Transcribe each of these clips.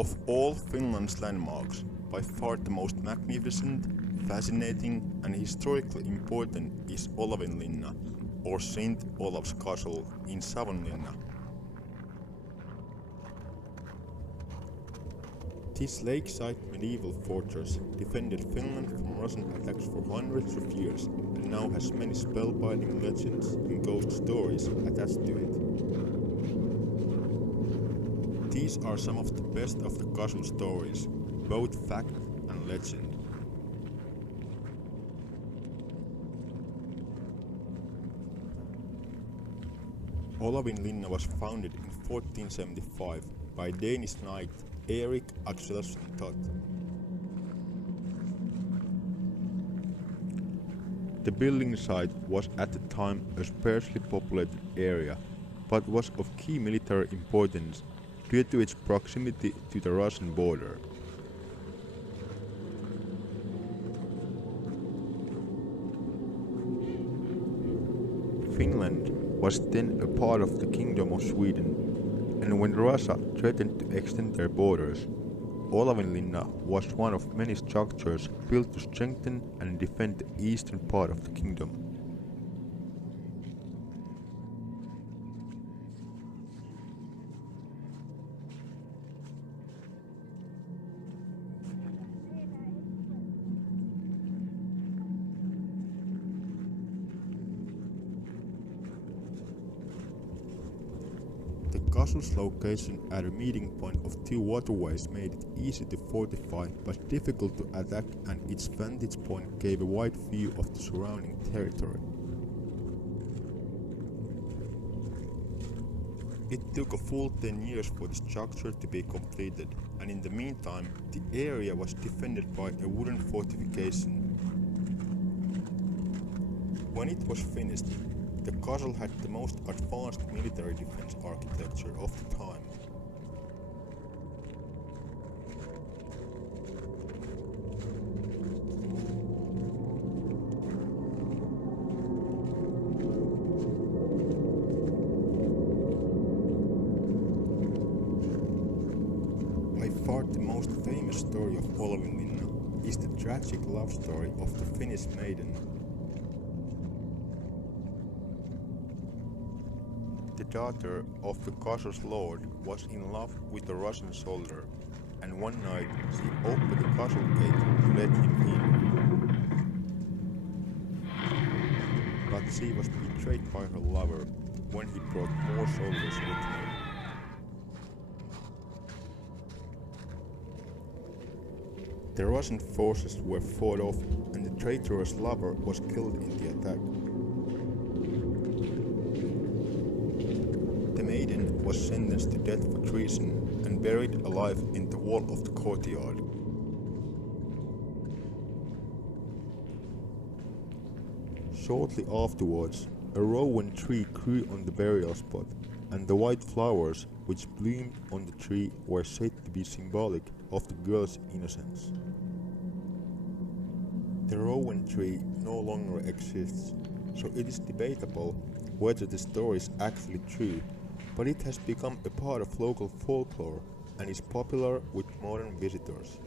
Of all Finland's landmarks, by far the most magnificent, fascinating and historically important is Olavinlinna, or Saint Olav's Castle in Savonlinna. This lakeside medieval fortress defended Finland from Russian attacks for hundreds of years and now has many spellbinding legends and ghost stories attached to it. These are some of the best of the castle stories, both fact and legend. Olavinlinna was founded in 1475 by Danish knight Erik Axelsson Thott. The building site was at the time a sparsely populated area, but was of key military importance due to its proximity to the Russian border. Finland was then a part of the Kingdom of Sweden, and when Russia threatened to extend their borders, Olavinlinna was one of many structures built to strengthen and defend the eastern part of the kingdom. The castle's location at a meeting point of two waterways made it easy to fortify but difficult to attack, and its vantage point gave a wide view of the surrounding territory. It took a full 10 years for the structure to be completed, and in the meantime the area was defended by a wooden fortification. When it was finished, the castle had the most advanced military defense architecture of the time. By far the most famous story of Olavinlinna is the tragic love story of the Finnish Maiden. The daughter of the castle's lord was in love with a Russian soldier, and one night she opened the castle gate to let him in. But she was betrayed by her lover when he brought more soldiers with him. The Russian forces were fought off, and the traitorous lover was killed in the attack. The maiden was sentenced to death for treason and buried alive in the wall of the courtyard. Shortly afterwards, a rowan tree grew on the burial spot, and the white flowers which bloomed on the tree were said to be symbolic of the girl's innocence. The rowan tree no longer exists, so it is debatable whether the story is actually true, but it has become a part of local folklore and is popular with modern visitors.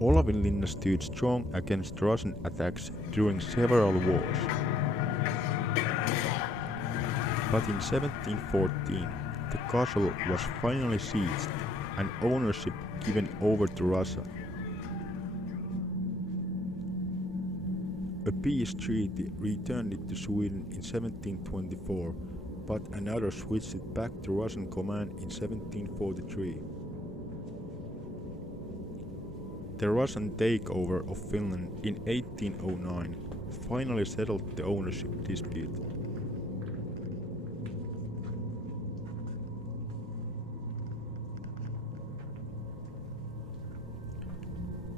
Olavinlinna stood strong against Russian attacks during several wars. But in 1714, the castle was finally seized and ownership given over to Russia. A peace treaty returned it to Sweden in 1724, but another switched it back to Russian command in 1743. The Russian takeover of Finland in 1809 finally settled the ownership dispute.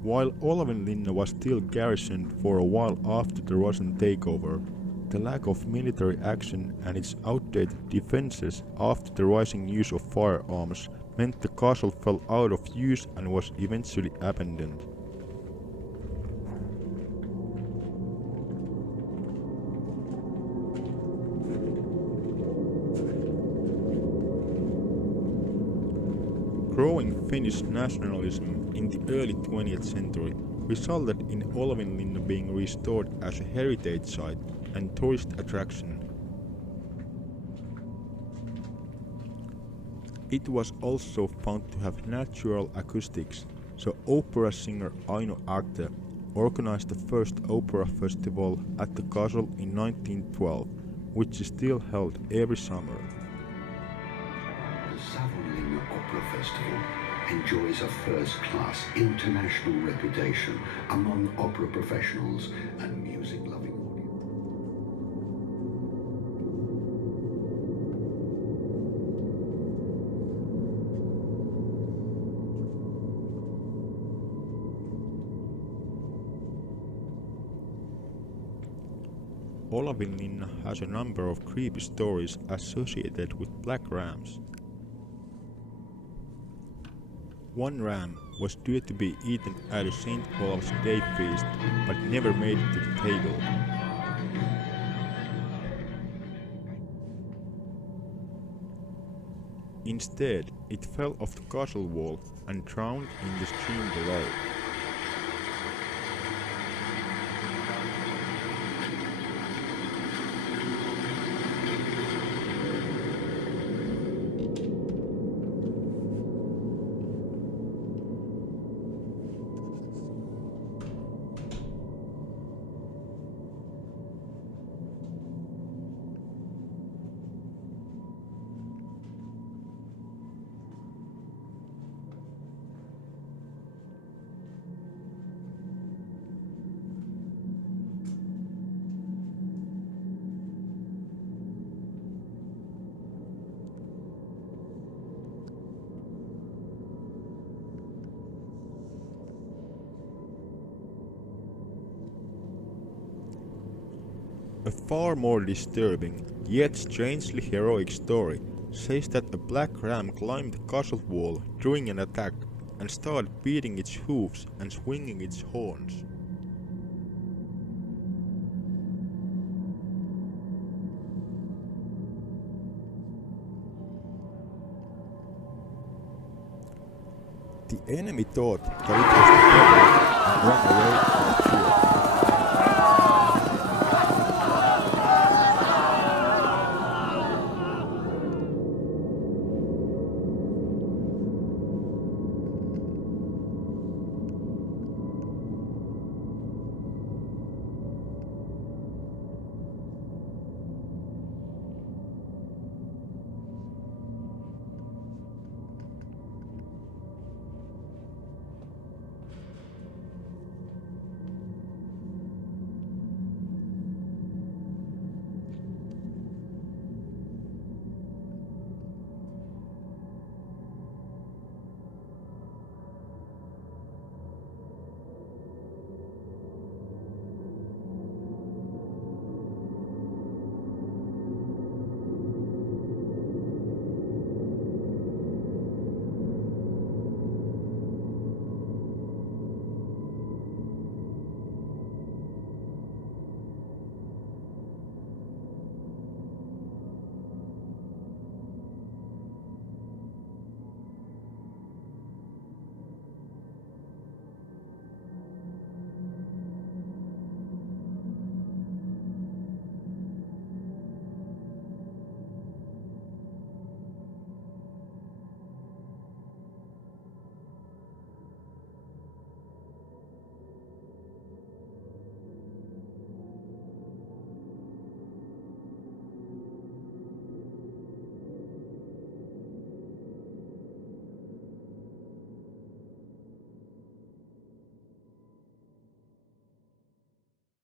While Olavinlinna was still garrisoned for a while after the Russian takeover, the lack of military action and its outdated defenses after the rising use of firearms meant the castle fell out of use and was eventually abandoned. Growing Finnish nationalism in the early 20th century resulted in Olavinlinna being restored as a heritage site and tourist attraction. It was also found to have natural acoustics, so opera singer Aino Agde organized the first opera festival at the castle in 1912, which is still held every summer. The Savonlinna Opera Festival enjoys a first-class international reputation among opera professionals and music-loving audience. Olavinlinna has a number of creepy stories associated with black rams. One ram was due to be eaten at a St. Olaf's Day feast, but never made it to the table. Instead, it fell off the castle wall and drowned in the stream below. A far more disturbing, yet strangely heroic story says that a black ram climbed the castle wall during an attack and started beating its hooves and swinging its horns. The enemy thought that it was the devil and ran away in fear.